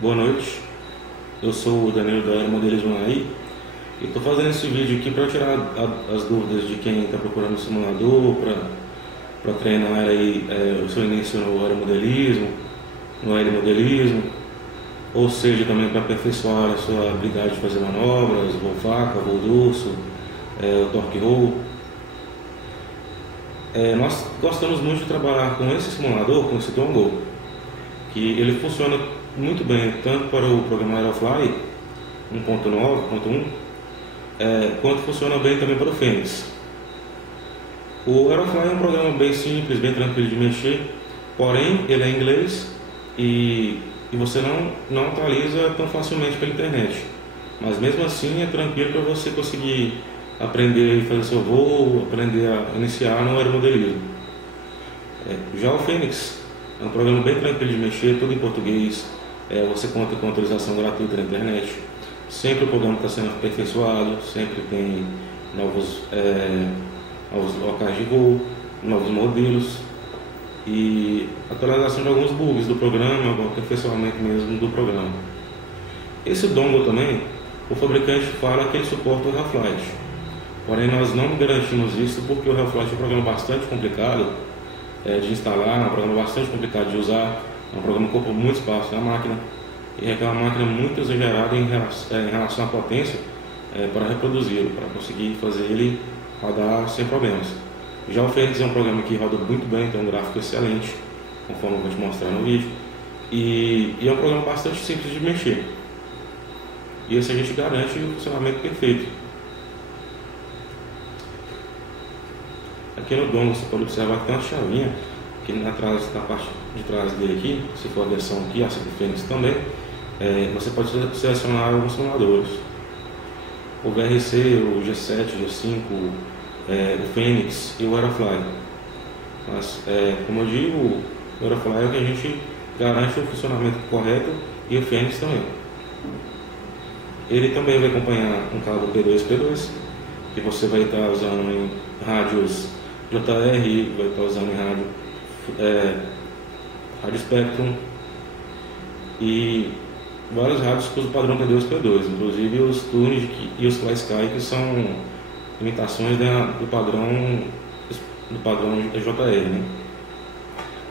Boa noite, eu sou o Danilo da Aeromodelismo aí e estou fazendo esse vídeo aqui para tirar as dúvidas de quem está procurando um simulador para treinar aí, o seu início no aeromodelismo, no aeromodelismo, ou seja, também para aperfeiçoar a sua habilidade de fazer manobras, voo faca, voo dorso, o torque roll. Nós gostamos muito de trabalhar com esse simulador, com esse dongle, que ele funciona muito bem tanto para o programa Aerofly 1.9.1, quanto funciona bem também para o Fênix. O Aerofly é um programa bem simples, bem tranquilo de mexer, porém ele é em inglês e você não atualiza tão facilmente pela internet, mas mesmo assim é tranquilo para você conseguir aprender a fazer seu voo, aprender a iniciar no aeromodelismo. Já o Fênix é um programa bem tranquilo de mexer, tudo em português. Você conta com atualização gratuita na internet. Sempre o programa está sendo aperfeiçoado, sempre tem novos locais de voo, novos modelos e atualização de alguns bugs do programa, algum aperfeiçoamento mesmo do programa. Esse dongle também, o fabricante fala que ele suporta o Half-Light, porém nós não garantimos isso porque o Half-Light é um programa bastante complicado de instalar, é um programa bastante complicado de usar. É um programa que ocupa muito espaço na máquina e é aquela máquina muito exagerada em relação à potência para reproduzi-lo, para conseguir fazer ele rodar sem problemas. Já o Fênix é um programa que roda muito bem, tem um gráfico excelente, conforme eu vou te mostrar no vídeo, e é um programa bastante simples de mexer. E esse a gente garante o funcionamento perfeito. Aqui no dongle você pode observar que tem uma chavinha que na parte de trás dele aqui, se for a versão aqui, essa do Fênix também, você pode selecionar alguns simuladores. O VRC, o G7, o G5, o Fênix e o Aerofly. Mas, como eu digo, o Aerofly é o que a gente garante o funcionamento correto e o Fênix também. Ele também vai acompanhar um cabo P2, que você vai estar usando em rádios JR, vai estar usando em rádio Spectrum e vários rádios que usam o padrão P2, inclusive os Tuned e os FlySky, que são imitações do padrão JR, né?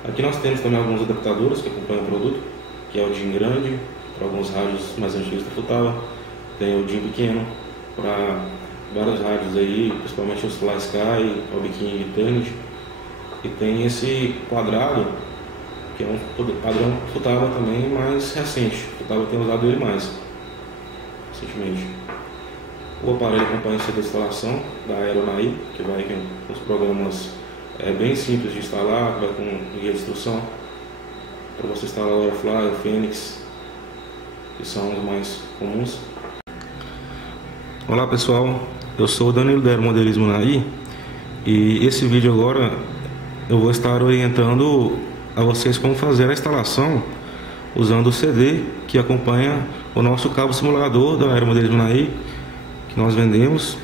Aqui nós temos também alguns adaptadores que acompanham o produto, que é o DIN grande para alguns rádios mais antigos da Futaba, tem o DIN pequeno para vários rádios aí, principalmente os FlySky, Hobby King e Tuned. E tem esse quadrado, que é um padrão Futaba também mais recente. Futaba tem usado ele mais recentemente. O aparelho acompanha a instalação da Aeronai, que vai com os programas bem simples de instalar, vai com guia de instrução para você instalar o Aerofly, o Fênix, que são os mais comuns. Olá pessoal, eu sou o Danilo da Aeromodelismo Naí e esse vídeo agora eu vou estar orientando a vocês como fazer a instalação usando o CD que acompanha o nosso cabo simulador da Aeromodelismo Naí, que nós vendemos,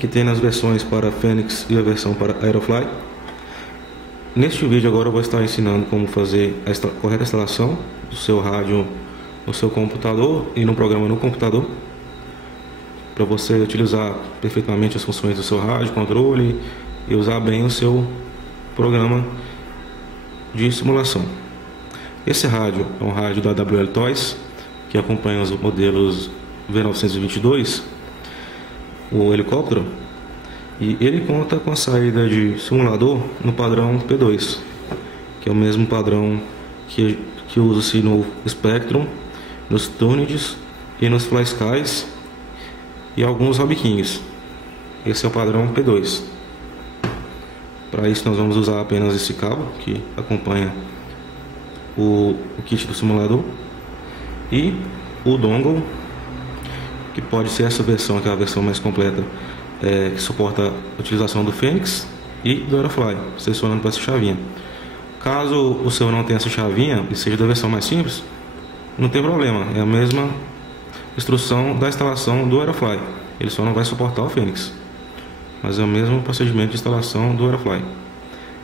que tem nas versões para Fênix e a versão para Aerofly. Neste vídeo agora eu vou estar ensinando como fazer a correta instalação do seu rádio no seu computador e no programa no computador, para você utilizar perfeitamente as funções do seu rádio, controle e usar bem o seu programa de simulação. Esse rádio é um rádio da WL Toys, que acompanha os modelos V922, o helicóptero, e ele conta com a saída de simulador no padrão P2, que é o mesmo padrão que usa-se no Spectrum, nos Tuneds e nos FlySkys e alguns Hobby Kings. Esse é o padrão P2. Para isso nós vamos usar apenas esse cabo que acompanha o kit do simulador e o dongle, que pode ser essa versão, que é a versão mais completa, que suporta a utilização do Fênix e do Aerofly, selecionando para essa chavinha. Caso o seu não tenha essa chavinha e seja da versão mais simples, não tem problema, é a mesma instrução da instalação do Aerofly, ele só não vai suportar o Fênix, mas é o mesmo procedimento de instalação do Aerofly.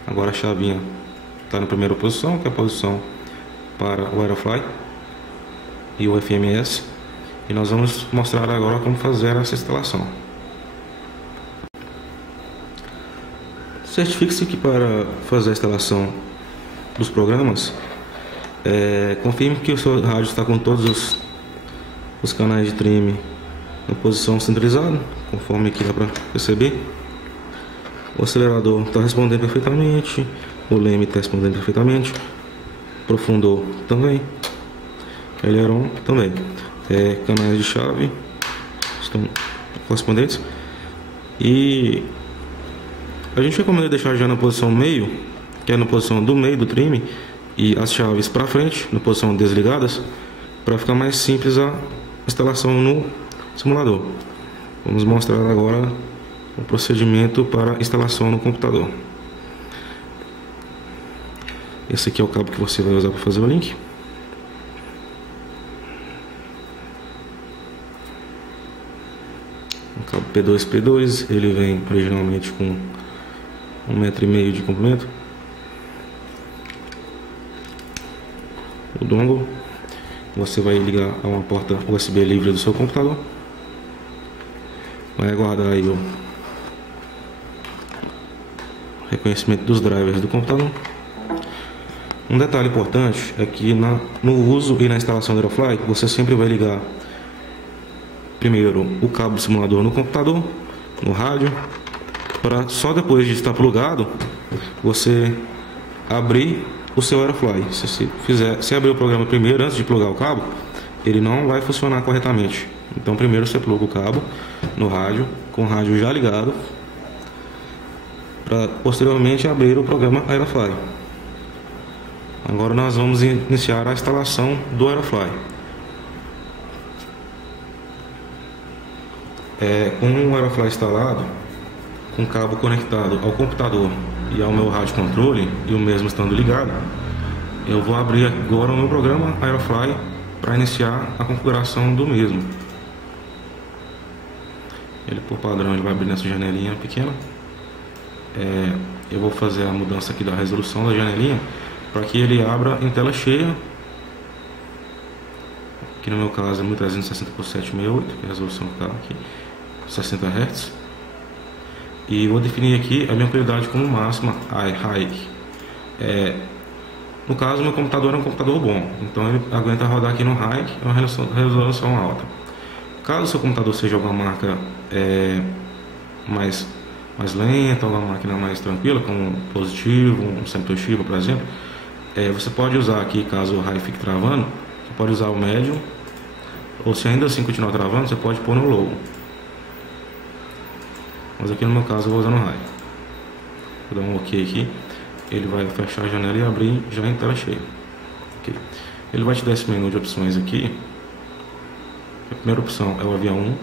Agora a chavinha está na primeira posição, que é a posição para o Aerofly, e o FMS, e nós vamos mostrar agora como fazer essa instalação. Certifique-se que para fazer a instalação dos programas, confirme que o seu rádio está com todos os canais de trim na posição centralizada, conforme aqui dá para perceber. O acelerador está respondendo perfeitamente, o leme está respondendo perfeitamente, profundor também, aileron também, canais de chave estão correspondentes, e a gente recomenda deixar já na posição meio, que é na posição do meio do trim, e as chaves para frente, na posição desligadas, para ficar mais simples a instalação no simulador. Vamos mostrar agora o procedimento para instalação no computador. Esse aqui é o cabo que você vai usar para fazer o link. O cabo P2, ele vem originalmente com 1,5 m de comprimento. O dongle, você vai ligar a uma porta USB livre do seu computador. Vai aguardar aí o reconhecimento dos drivers do computador. Um detalhe importante é que no uso e na instalação do Aerofly, você sempre vai ligar primeiro o cabo do simulador no computador, no rádio, para só depois de estar plugado você abrir o seu Aerofly. Se abrir o programa primeiro antes de plugar o cabo, ele não vai funcionar corretamente. Então primeiro você pluga o cabo no rádio, com o rádio já ligado, para posteriormente abrir o programa Aerofly. Agora nós vamos iniciar a instalação do Aerofly. Com o Aerofly instalado, com o cabo conectado ao computador e ao meu rádio controle, e o mesmo estando ligado, eu vou abrir agora o meu programa Aerofly para iniciar a configuração do mesmo. Ele, por padrão, ele vai abrir nessa janelinha pequena. Eu vou fazer a mudança aqui da resolução da janelinha para que ele abra em tela cheia. Aqui no meu caso é 1360 por 768, que é a resolução que está aqui, 60 Hz. E vou definir aqui a minha prioridade como máxima, High. No caso, meu computador é um computador bom, então ele aguenta rodar aqui no High, é uma resolução alta. Caso o seu computador seja alguma marca mais lenta, uma máquina mais tranquila, como um Positivo, um Toshiba, por exemplo, você pode usar aqui, caso o High fique travando, você pode usar o Medium, ou se ainda assim continuar travando, você pode pôr no Low. Mas aqui no meu caso eu vou usar no High. Vou dar um OK aqui, ele vai fechar a janela e abrir já em tela cheia. Okay. Ele vai te dar esse menu de opções aqui. A primeira opção é o avião 1.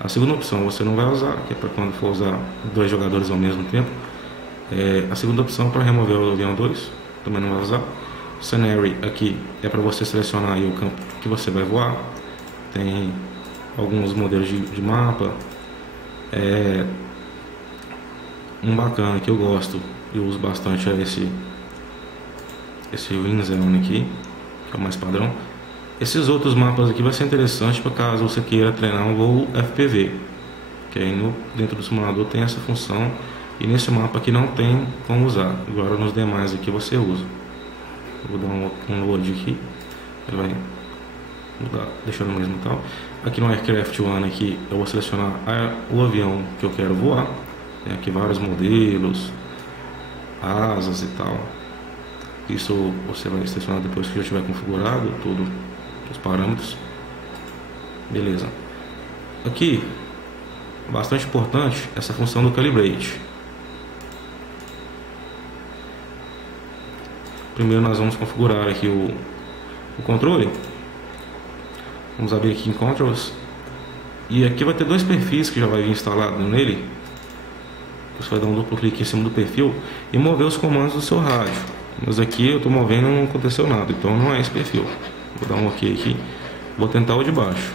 A segunda opção você não vai usar, que é para quando for usar 2 jogadores ao mesmo tempo. A segunda opção é para remover o avião 2, também não vai usar. Scenery aqui é para você selecionar aí o campo que você vai voar. Tem alguns modelos de mapa. Um bacana que eu gosto e uso bastante é esse WinZone aqui, que é o mais padrão. Esses outros mapas aqui vai ser interessante para caso você queira treinar um voo FPV, que aí dentro do simulador tem essa função, e nesse mapa aqui não tem como usar. Agora nos demais aqui você usa. Eu vou dar um load aqui, ele vai mudar, deixando o mesmo tal. Aqui no Aircraft One aqui eu vou selecionar o avião que eu quero voar. Tem aqui vários modelos, asas e tal. Isso você vai selecionar depois que já tiver configurado tudo, os parâmetros. Beleza. Aqui, bastante importante, essa função do Calibrate. Primeiro nós vamos configurar aqui o controle. Vamos abrir aqui em Controls. E aqui vai ter 2 perfis que já vai vir instalado nele. Você vai dar um duplo clique em cima do perfil e mover os comandos do seu rádio. Mas aqui eu estou movendo e não aconteceu nada, então não é esse perfil. Vou dar um OK aqui. Vou tentar o de baixo.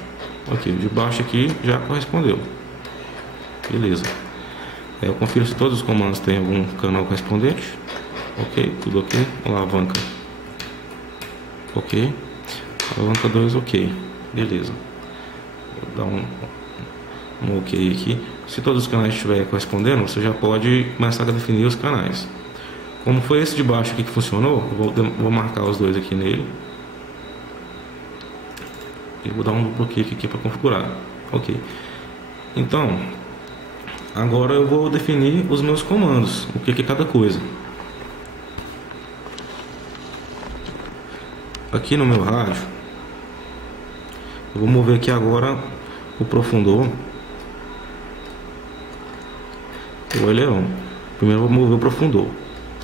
Ok, o de baixo aqui já correspondeu. Beleza. Eu confiro se todos os comandos têm algum canal correspondente. Ok, tudo ok. Alavanca. Ok. Alavanca 2, ok. Beleza. Vou dar um ok aqui. Se todos os canais estiverem correspondendo, você já pode começar a definir os canais. Como foi esse de baixo aqui que funcionou, eu vou marcar os dois aqui nele. E vou dar um duplo clique aqui para configurar. Ok. Então, agora eu vou definir os meus comandos. O que é cada coisa. Aqui no meu rádio, eu vou mover aqui agora o profundor e o aileron. Primeiro eu vou mover o profundor,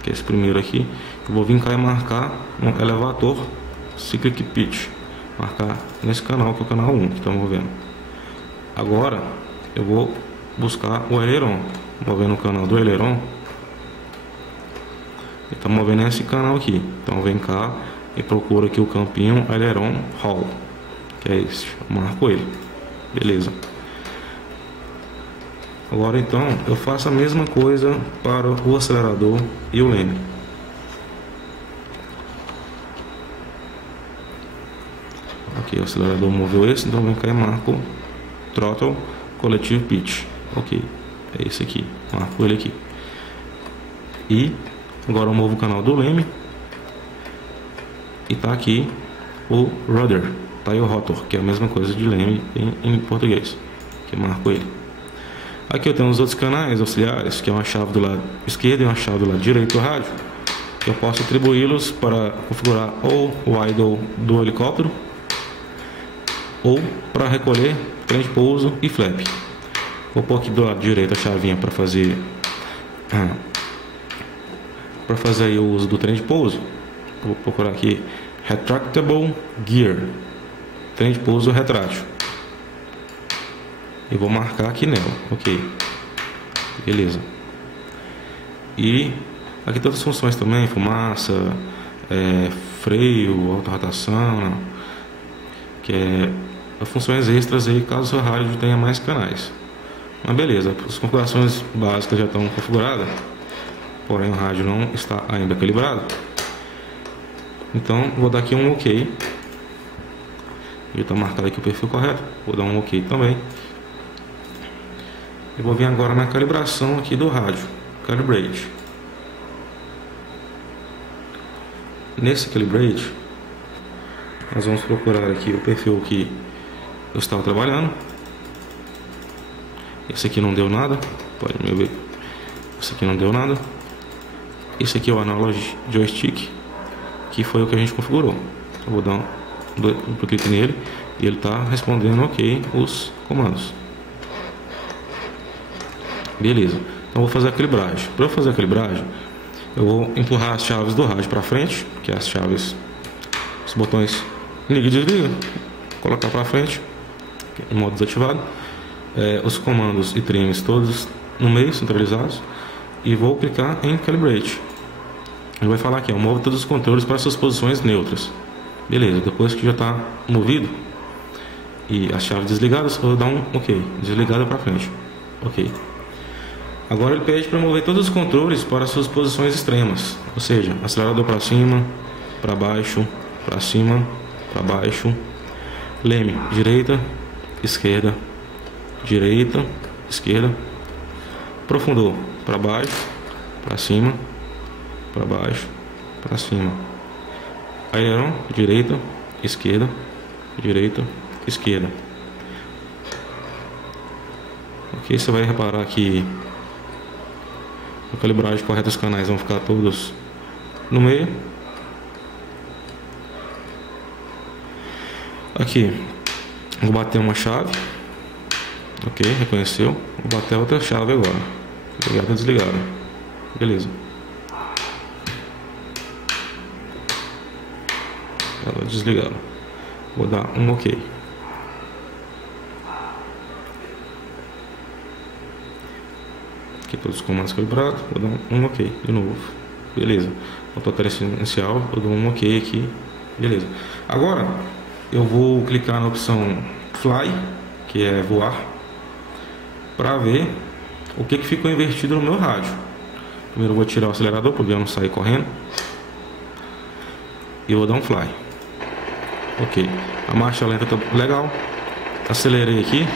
que é esse primeiro aqui. Eu vou vir cá e marcar um elevator cyclic pitch, marcar nesse canal, que é o canal 1 que estamos movendo. Agora eu vou buscar o aileron, movendo o canal do aileron. Ele está movendo esse canal aqui, então vem cá e procura aqui o campinho aileron Hall, que é esse, eu marco ele. Beleza. Agora então eu faço a mesma coisa para o acelerador e o leme. Aqui o acelerador moveu esse, então vem cá e marco throttle collective pitch. Ok, é esse aqui, marco ele aqui. E agora eu movo o canal do leme. E tá aqui o rudder, tá aí o rotor, que é a mesma coisa de leme em português, que marco ele. Aqui eu tenho os outros canais auxiliares, que é uma chave do lado esquerdo e uma chave do lado direito do rádio, que eu posso atribuí-los para configurar ou o idle do helicóptero ou para recolher trem de pouso e flap. Vou pôr aqui do lado direito a chavinha para fazer aí o uso do trem de pouso. Vou procurar aqui Retractable Gear, trem de pouso retrátil, e vou marcar aqui nela. Ok, beleza. E aqui todas as funções também, fumaça, freio, autorrotação, que é funções extras aí caso o seu rádio tenha mais canais. Mas beleza, as configurações básicas já estão configuradas, porém o rádio não está ainda calibrado. Então vou dar aqui um ok. Já está marcado aqui o perfil correto. Vou dar um ok também. E vou vir agora na calibração aqui do rádio, Calibrate. Nesse Calibrate nós vamos procurar aqui o perfil que eu estava trabalhando. Esse aqui não deu nada, pode me ver. Esse aqui não deu nada. Esse aqui é o Analog Joystick, que foi o que a gente configurou. Eu vou dar um duplo clique nele e ele está respondendo ok os comandos. Beleza. Então vou fazer a calibragem. Para eu fazer a calibragem, eu vou empurrar as chaves do rádio para frente, que é as chaves, os botões liga e desliga, colocar para frente em modo desativado, os comandos e trims todos no meio, centralizados, e vou clicar em Calibrate. Ele vai falar aqui, move todos os controles para suas posições neutras. Beleza, depois que já está movido e as chaves desligadas, eu vou dar um ok, desligada para frente. Ok. Agora ele pede para mover todos os controles para suas posições extremas, ou seja, acelerador para cima, para baixo, para cima, para baixo, leme direita, esquerda, direita, esquerda, profundor para baixo, para cima, para baixo, para cima, aileron direita, esquerda, direita, esquerda. Ok, você vai reparar que a calibragem correta, os canais vão ficar todos no meio. Aqui vou bater uma chave. Ok, reconheceu. Vou bater outra chave agora. Ligada, desligada. Beleza. Ela desligada. Vou dar um ok. Aqui todos os comandos calibrados. Vou dar um ok de novo. Beleza. Voltou a tarefa inicial. Vou dar um ok aqui. Beleza. Agora eu vou clicar na opção Fly, que é voar, para ver o que ficou invertido no meu rádio. Primeiro eu vou tirar o acelerador para o avião não sair correndo. E eu vou dar um Fly. Ok. A marcha lenta tá legal. Acelerei aqui.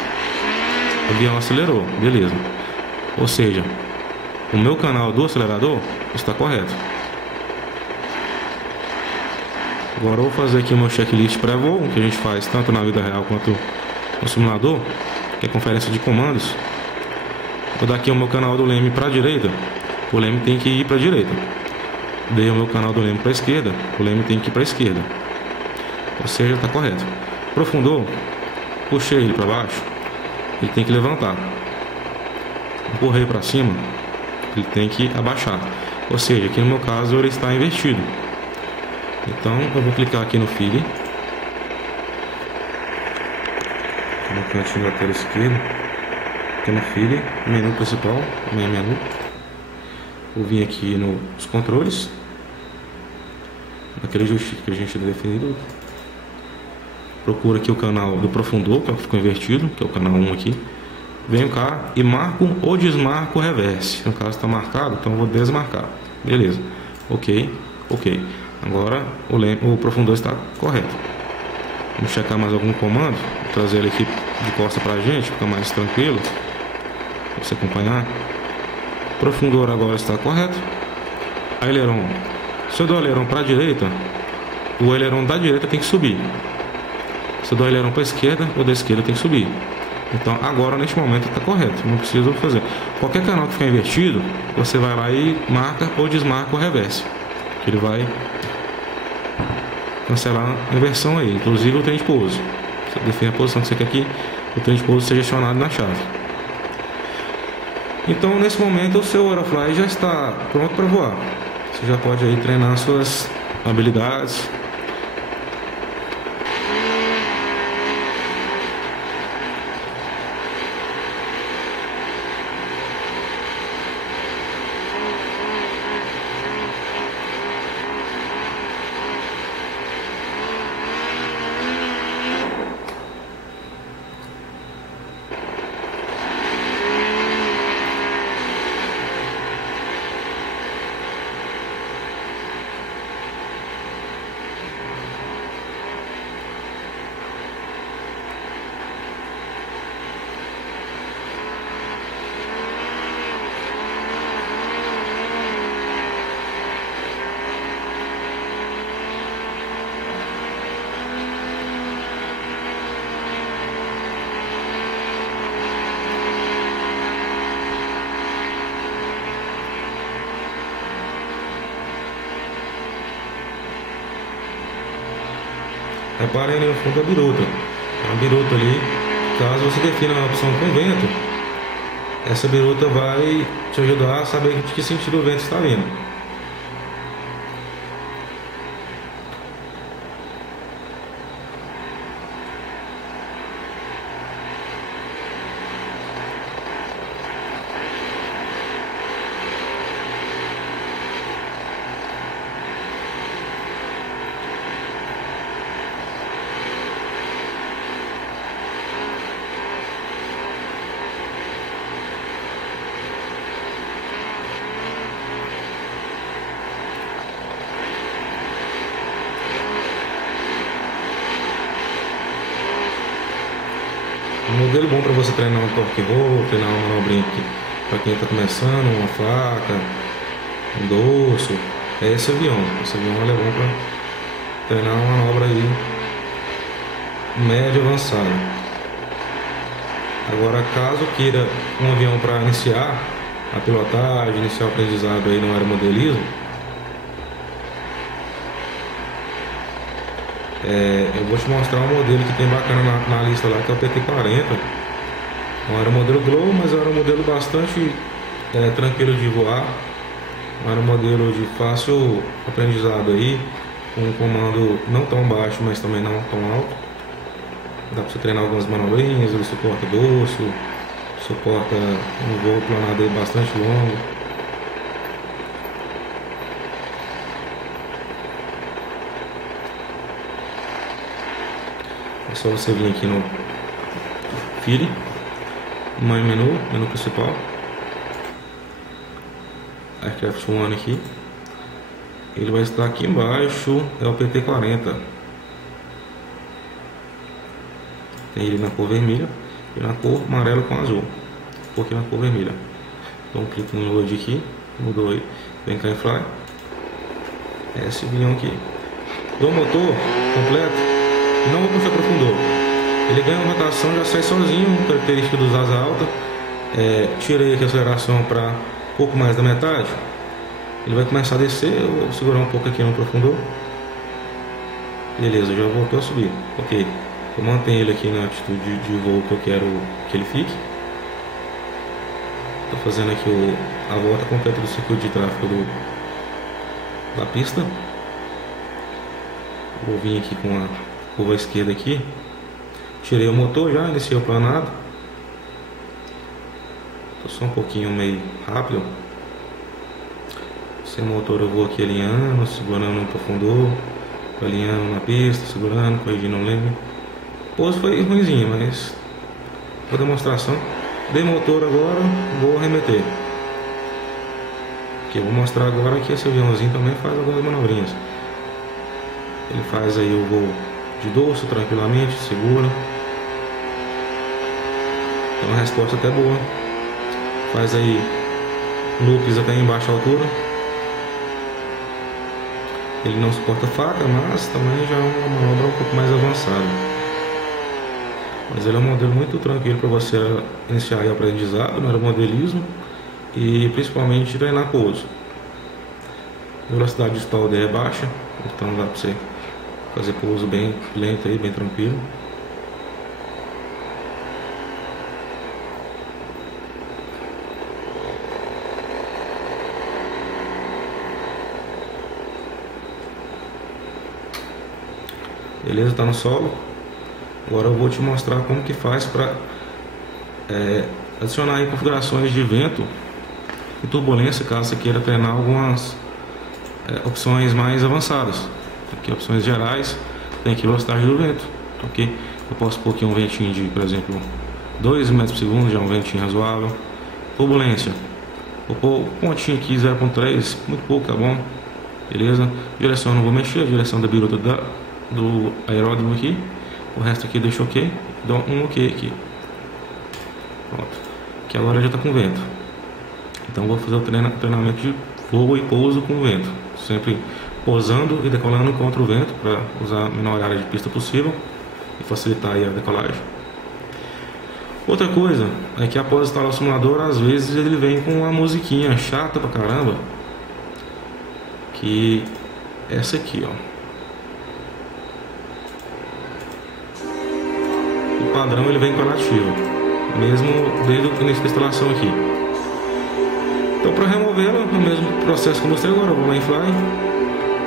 O avião acelerou. Beleza. Ou seja, o meu canal do acelerador está correto. Agora eu vou fazer aqui o meu checklist pré-voo, que a gente faz tanto na vida real quanto no simulador, que é conferência de comandos. Vou dar aqui o meu canal do leme para a direita. O leme tem que ir para a direita. Dei o meu canal do leme para a esquerda. O leme tem que ir para a esquerda. Ou seja, está correto. Aprofundou. Puxei ele para baixo. Ele tem que levantar. Empurrei para cima. Ele tem que abaixar. Ou seja, aqui no meu caso ele está invertido. Então eu vou clicar aqui no FIRI. No cantinho da tela esquerda. Aqui no FIRI. Menu principal. Main menu. Vou vir aqui nos controles. Naquele joystick que a gente tem definido. Procura aqui o canal do profundor, que é o que ficou invertido, que é o canal 1 aqui. Venho cá e marco ou desmarco o reverse. No caso está marcado, então eu vou desmarcar. Beleza. Ok. Ok. Agora o profundor está correto. Vamos checar mais algum comando. Vou trazer ele aqui de costa pra gente, fica mais tranquilo. Pra você acompanhar. O profundor agora está correto. Aileron. Se eu dou o aileron para a direita, o aileron da direita tem que subir. Se eu dou o aileron para a esquerda, o da esquerda tem que subir. Então agora neste momento está correto. Não preciso fazer. Qualquer canal que ficar invertido, você vai lá e marca ou desmarca o reverse. Ele vai cancelar a inversão aí, inclusive o trem de pouso. Você define a posição que você quer que o trem de pouso seja acionado na chave. Então nesse momento o seu Aerofly já está pronto para voar. Você já pode aí treinar suas habilidades. Reparem ali no fundo da biruta. A biruta ali, caso você defina a opção com vento, essa biruta vai te ajudar a saber de que sentido o vento está vindo. Um modelo bom para você treinar um torque roll, treinar uma manobrinha aqui para quem está começando, uma faca, um dorso, é esse avião. Esse avião é bom para treinar uma manobra aí média avançada. Agora, caso queira um avião para iniciar a pilotagem, iniciar o aprendizado aí no aeromodelismo, eu vou te mostrar um modelo que tem bacana na lista lá, que é o PT-40. Não era um modelo Glow, mas era um modelo bastante tranquilo de voar. Era um modelo de fácil aprendizado aí, com um comando não tão baixo, mas também não tão alto. Dá para você treinar algumas manobrinhas, ele suporta dorso, suporta um voo planado aí bastante longo. É só você vir aqui no FIRI, Main menu, menu principal, Aircraft One aqui. Ele vai estar aqui embaixo, é o PT-40. Tem ele na cor vermelha e na cor amarela com azul. Um pouquinho na cor vermelha. Então clico no load aqui, mudou aí, vem cá em Fly. É esse vinhão aqui. Do motor completo, não vou puxar profundor. Ele ganha uma rotação, já sai sozinho, característica dos asa alta. Tirei aqui a aceleração para um pouco mais da metade. Ele vai começar a descer, eu vou segurar um pouco aqui no profundor. Beleza, já voltou a subir. Ok, eu mantenho ele aqui na atitude de voo que eu quero que ele fique. Estou fazendo aqui a volta completa do circuito de tráfego da pista. Vou vir aqui com a curva esquerda aqui. Tirei o motor já, iniciei o planado. Estou só um pouquinho meio rápido. Sem motor eu vou aqui alinhando, segurando no profundor, alinhando na pista, segurando, corrigindo o leme. O pouso foi ruimzinho, mas por demonstração. Dei motor agora, vou remeter. Aqui eu vou mostrar agora que esse aviãozinho também faz algumas manobrinhas. Ele faz aí o voo de dorso tranquilamente, segura. Tem uma resposta até boa. Faz aí loops até em baixa altura. Ele não suporta faca, mas também já é uma manobra um pouco mais avançada. Mas ele é um modelo muito tranquilo para você iniciar o aprendizado no aeromodelismo e principalmente treinar pouso. A velocidade de stall dele é baixa, então dá para você fazer pouso bem lento aí, bem tranquilo. Beleza, está no solo. Agora eu vou te mostrar como que faz para adicionar aí configurações de vento e turbulência, caso você queira treinar algumas opções mais avançadas. Aqui opções gerais, tem aqui velocidade do vento, ok? Eu posso pôr aqui um ventinho de, por exemplo, 2 metros por segundo, já é um ventinho razoável. Turbulência, vou pôr um pontinho aqui, 0.3, muito pouco, tá bom? Beleza? Direção eu não vou mexer, a direção da biruta do aeródromo aqui. O resto aqui deixa ok, dou um ok aqui. Pronto, que agora já está com vento. Então vou fazer o treinamento de voo e pouso com vento, sempre pousando e decolando contra o vento para usar a menor área de pista possível e facilitar aí a decolagem. Outra coisa é que após instalar o simulador, às vezes ele vem com uma musiquinha chata pra caramba, que é essa aqui, ó. O padrão ele vem com a nativa, mesmo desde o início da instalação aqui. Então para removê-la, o mesmo processo que eu mostrei agora, eu vou lá em Fly,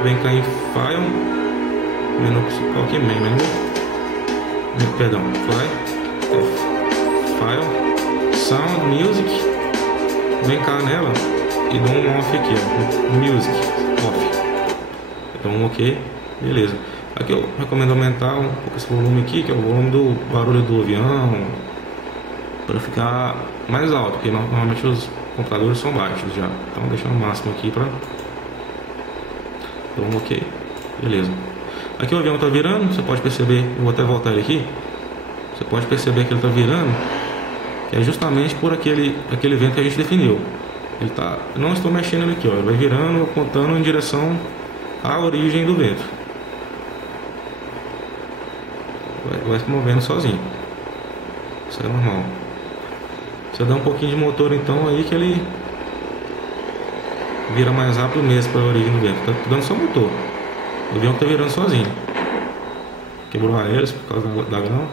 vem cá em File, menu principal aqui, perdão, Fly, File, Sound, Music, vem cá nela e dou um off aqui, ó, Music, off. Então um ok, beleza. Aqui eu recomendo aumentar um pouco esse volume aqui, que é o volume do barulho do avião, para ficar mais alto, porque normalmente os computadores são baixos já. Então deixar no máximo aqui para dar um ok, beleza. Aqui o avião está virando, você pode perceber, eu vou até voltar ele aqui, você pode perceber que ele está virando, que é justamente por aquele vento que a gente definiu. Ele tá, não estou mexendo ele aqui, ó, ele vai virando, apontando em direção à origem do vento. Vai se movendo sozinho. Isso é normal. Você dá um pouquinho de motor então aí que ele vira mais rápido mesmo para a origem do vento. Tá dando só motor. O avião está virando sozinho. Quebrou a hélice por causa da grama.